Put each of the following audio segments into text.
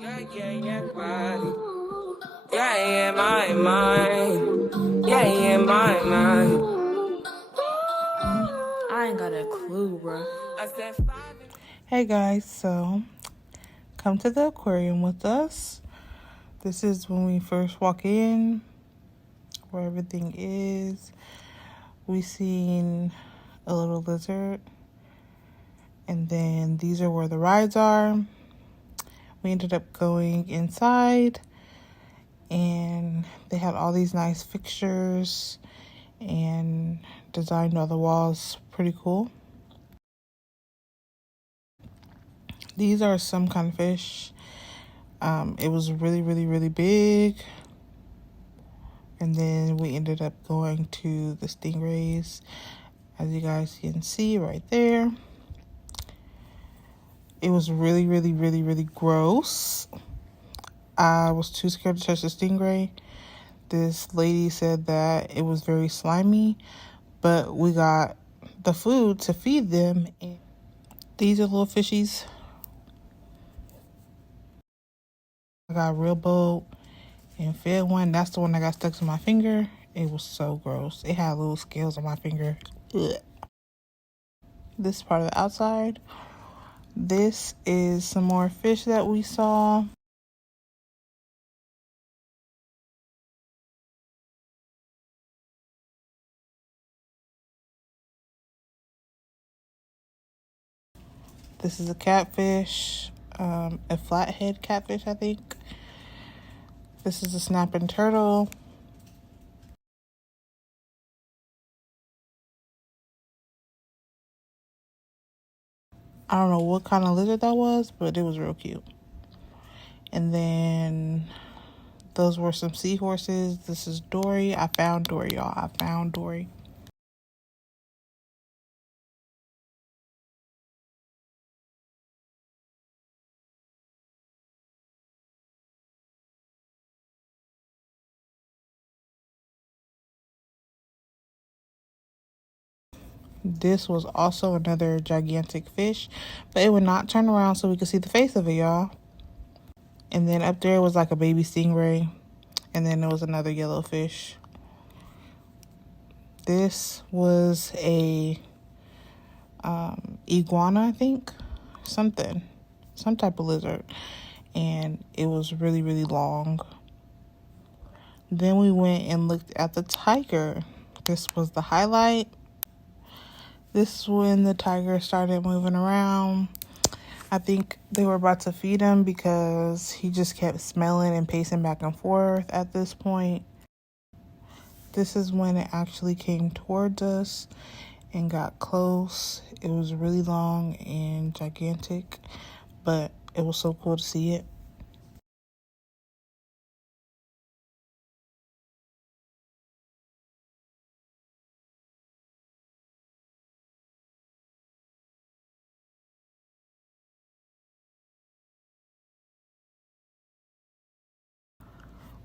Yeah, yeah, yeah, body. Yeah, yeah, my mind. Yeah, yeah, my mind. I ain't got a clue, bro. Hey guys, so come to the aquarium with us. This is when we first walk in, where everything is. We seen a little lizard, and then these are where the rides are. We ended up going inside, and they had all these nice fixtures and designed all the walls. Pretty cool. These are some kind of fish. It was really, really, really big. And then we ended up going to the stingrays, as you guys can see right there. It was really, really, really, really gross. I was too scared to touch the stingray. This lady said that it was very slimy, but we got the food to feed them. And these are little fishies. I got a real boat and fed one. That's the one that got stuck to my finger. It was so gross. It had little scales on my finger. Ugh. This is part of the outside. This is some more fish that we saw. This is a catfish, a flathead catfish, I think. This is a snapping turtle. I don't know what kind of lizard that was, but it was real cute. And then those were some seahorses. This is Dory. I found Dory, y'all. I found Dory. This was also another gigantic fish, but it would not turn around so we could see the face of it, y'all. And then up there was like a baby stingray, and then there was another yellow fish. This was a iguana, I think, some type of lizard, and it was really, really long. Then we went and looked at the tiger. This was the highlight. This is when the tiger started moving around. I think they were about to feed him because he just kept smelling and pacing back and forth at this point. This is when it actually came towards us and got close. It was really long and gigantic, but it was so cool to see it.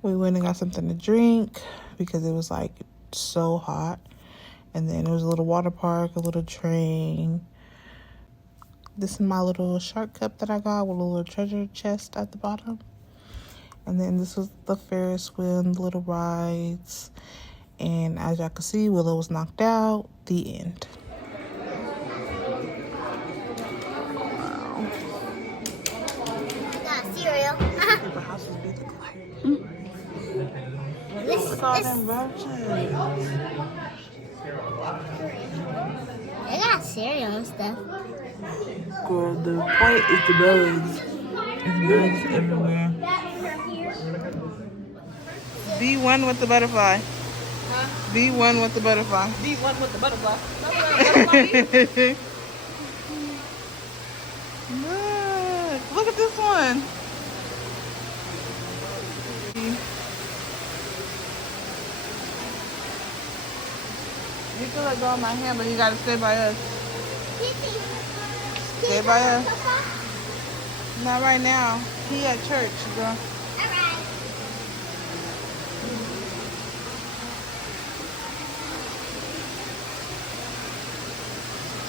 We went and got something to drink because it was like so hot. And then there was a little water park, a little train. This is my little shark cup that I got with a little treasure chest at the bottom. And then this was the Ferris wheel and the little rides. And as y'all can see, Willow was knocked out. The end. Got cereal. The house is beautiful. Look at all them roaches. They got cereal and stuff. Girl, the point is the bugs. There's bugs everywhere. B1 with the butterfly. Huh? B1 with the butterfly. B1 with the butterfly. That's what butterfly Look at this one. You feel like going my hand, but you gotta stay by us. Stay by us. Not right now. He at church, girl.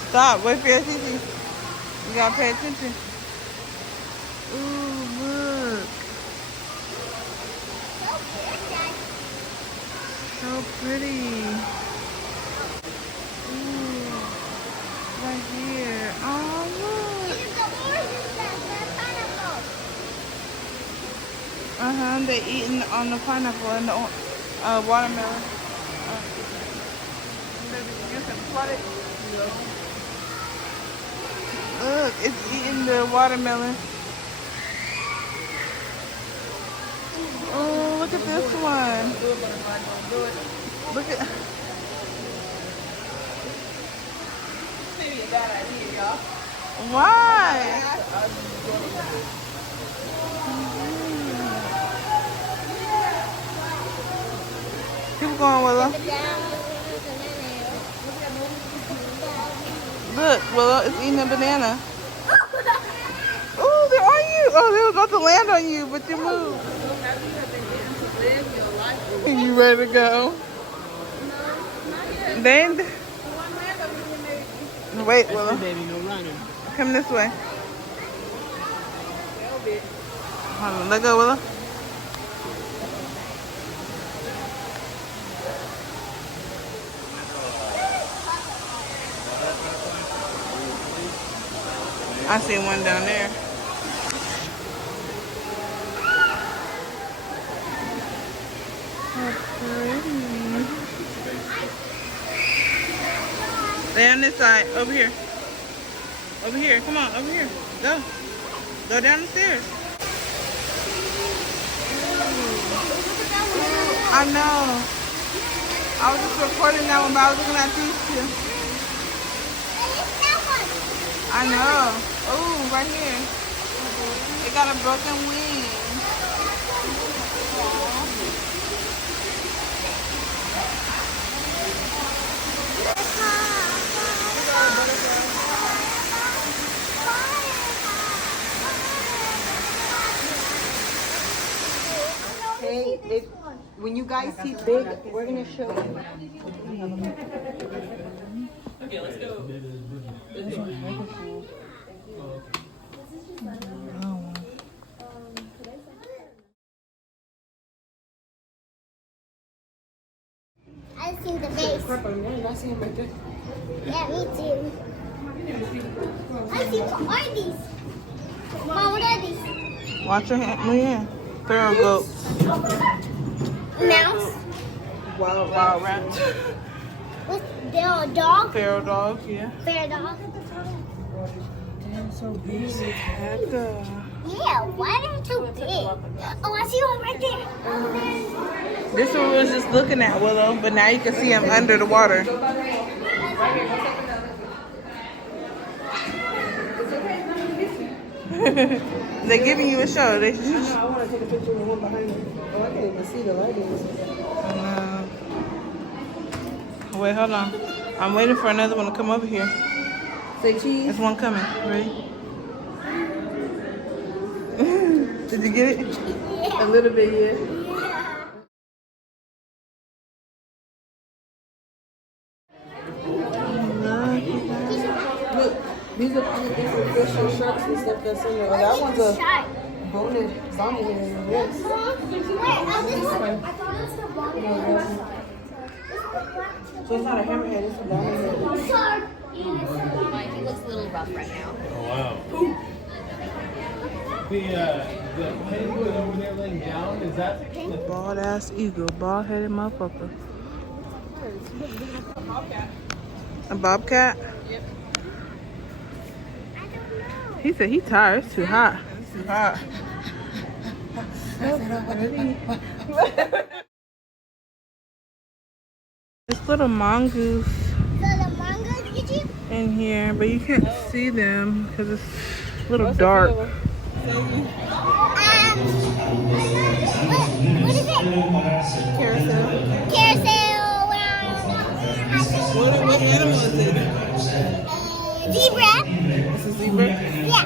Stop. Wait for your TT. You gotta pay attention. Ooh, look. pretty. Ooh, right here. Oh, look. They eating on the pineapple and the watermelon. You can flood it. Look, it's eating the watermelon. Oh, look at this one. Look at. Maybe a bad idea, y'all. Why? Keep going, Willow. Look, Willow, it's eating a banana. Oh, they're on you. Oh, they were about to land on you, but you moved. You ready to go? Then. Wait, Willow. Baby, no running. Come this way. Hold on, let go, Willow. I see one down there. How pretty. Stay on this side. Over here. Over here. Come on, over here. Go. Go down the stairs. I know. I was just recording that one, but I was looking at these two. I know. Oh, right here. It got a broken wing. Hey, when you guys see big, we're gonna show you. Okay, let's go. I see the base. I see him right there. Yeah, me too. I see, what are these? Mom, what are these? Watch your hand. Move your hand. Feral goats. Mouse? Wild rats. They're a dog? Feral dogs, yeah. Fair dog? Damn, so big. Yeah, why are they too big? Oh, I see one right there. This one was just looking at Willow, but now you can see him under the water. They're giving you a show. They I want to take a picture of the one behind me. Oh, I can't even see the lighting. Wait, hold on. I'm waiting for another one to come over here. Say cheese. There's one coming. Ready? Did you get it? A little bit, yeah. Look, these are all the different fish and sharks and stuff that's in there. That one's a bonnet here in this. Wait, oh, this one. So it's not a hammerhead, it's a bonnet. He looks a little rough right now. Oh, wow. The penguin over there laying down, is that the Bald ass eagle, bald headed motherfucker. A bobcat? Yep. He said he tired. It's too hot. It's too hot. This little mongoose So the mangoes get you? in here, but you can't see them because it's a little dark. What is it? Carousel. Carousel. What animal is it? Zebra. It's a zebra. Yeah.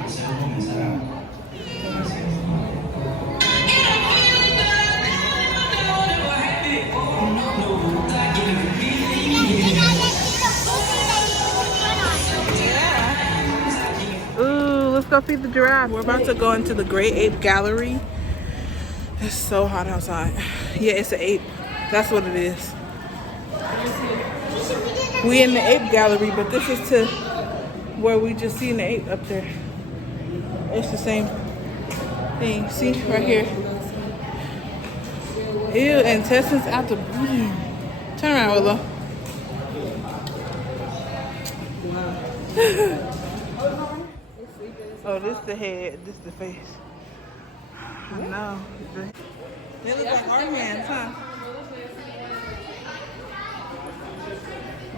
Ooh, let's go feed the giraffe. We're about to go into the Great Ape Gallery. It's so hot outside. Yeah, it's an ape. That's what it is. We in the ape gallery, but this is to where we just seen the ape up there. It's the same thing. See right here. Ew, intestines out the booty. Turn around, Willow. Oh, this the head, this the face. I know. They look like Armans, huh?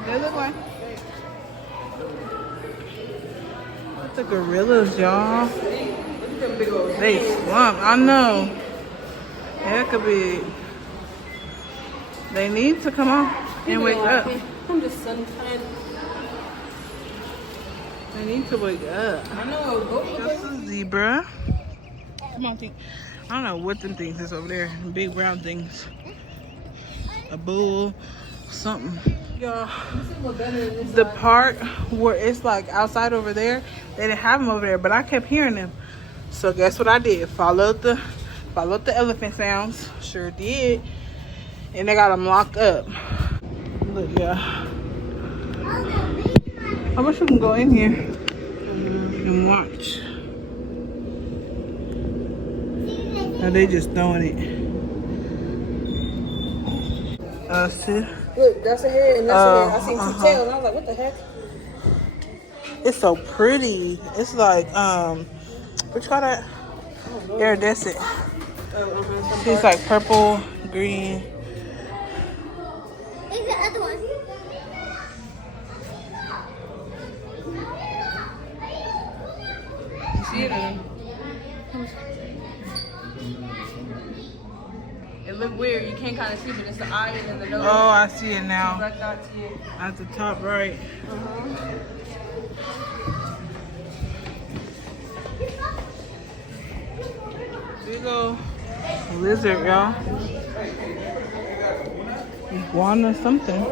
They look like the gorillas, y'all. They slump. I know. That could be. They need to come on and wake up. I'm just suntan. They need to wake up. I know. Go That's a zebra. Come on, Tink. I don't know what them things is over there. Big brown things. A bull, something. Y'all, the part where it's like outside over there, they didn't have them over there, but I kept hearing them. So guess what I did? Followed the elephant sounds. Sure did. And they got them locked up. Look, yeah. I wish we can go in here and watch. Now they just throwing it. See? Look, that's a head and that's a head. I seen two tails and I was like, what the heck? It's so pretty. It's like, what you call that? Iridescent. It's like purple, green. Take the other one. You see it? It look weird. You can't kind of see, but it's the eye and then the nose. Oh, I see it now. Black dots here. At the top right. Big ol' lizard, y'all. Iguana something.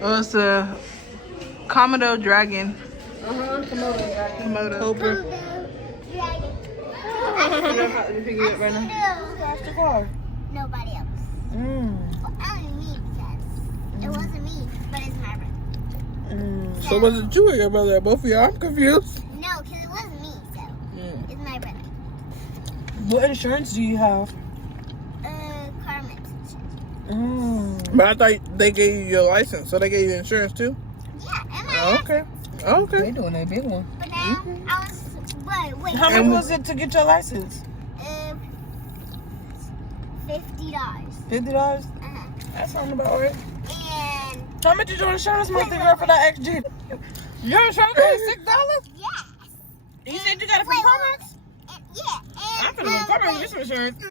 Oh, it's a Komodo dragon. Komodo cobra. Dragon. Let me pick it up right now. Nobody else. Well, only me because it wasn't me, but it's my brother. So was it you or your brother? Both of y'all? I'm confused. No, because it wasn't me, so it's my brother. What insurance do you have? Carmen's. But I thought they gave you your license, so they gave you insurance too? Yeah, and my Oh, okay. Oh, okay. They doing that big one. But now I was wait. How much was it to get your license? $50. $50? That sounds about right. And How much is your insurance monthly, girl, for that XG? Your insurance was $6? yes. You said you got it from Carmen's? Yeah. And I'm finna go to Carmen's get some insurance.